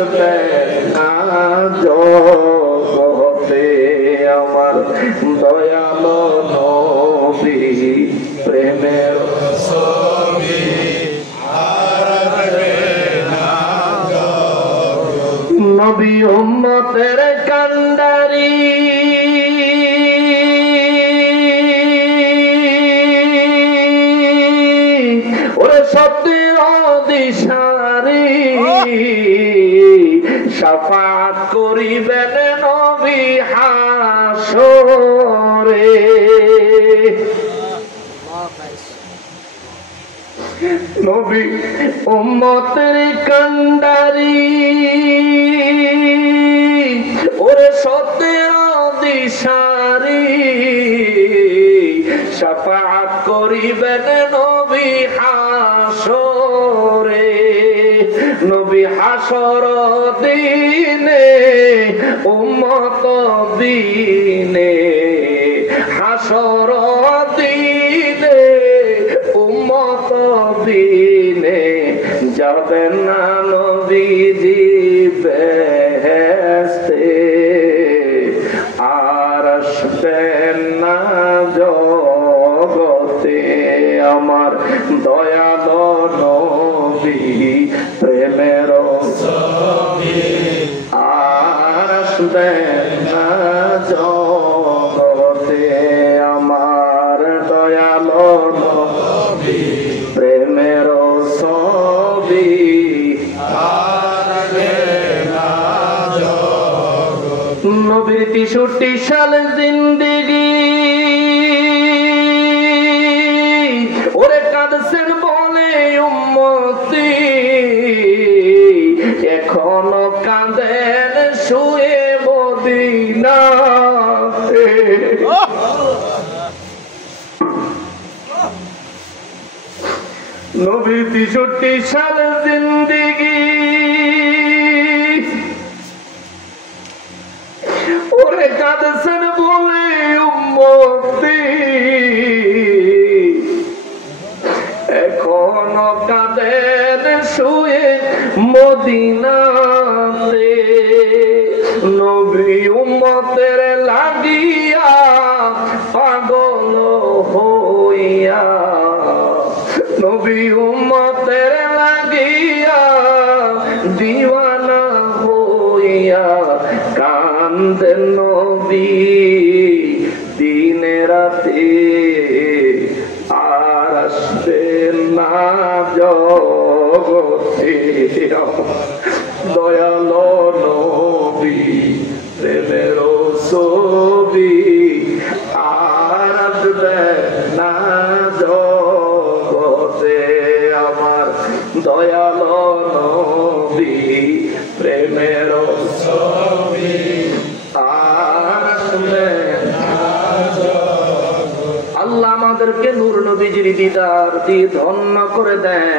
আসবে না জগতে আমার দয়ালো নবী প্রেমের ছবি নবী উম্মতের কান্ডারি ওরে সত্যের দিশারি শাফাত করিবেন নবী হাসরে নবী উম্মতের কান্ডারি ওরে সত্যের দিশারি শাফাত করিবেন নবী হাসরে নবী হাসর দিনে উম্মত দিনে হাসর দিনে উম্মত দিনে যাবেন না নবীজি বেহেশতে আর আসবেন না জগতে আমার দয়ালো নবী প্রেমের ছবি আর আসবেন না জগতে আমার দয়ালো নবী প্রেমের ছবি নবীর ৬৩ সাল জিন্দেগি ওরে কাঁদছেন বলে উম্মতি এখনো কাঁদেন শুয়ে মদিনাতে নবীর ৬৩ সাল জিন্দেগি ওরে কাঁদছেন বলে উম্মতি এখনো কাঁদেন শুয়ে মদিনাতে নবী উম্মতের লাগিয়া পাগল হইয়া নবী উম্মতের লাগিয়া দিওয়ানা হইয়া কান্দেন নবী দিনে রাতে আর আসবেন না জগতে দয়ালো নবী প্রেমের ছবি আর আসবেন না জগতে আমার দয়ালো নবী প্রেমের ছবি আর আসবেন না জগতে। আল্লাহ আমাদেরকে নূর নবীজির দিদার দিয়ে ধন্য করে দেন।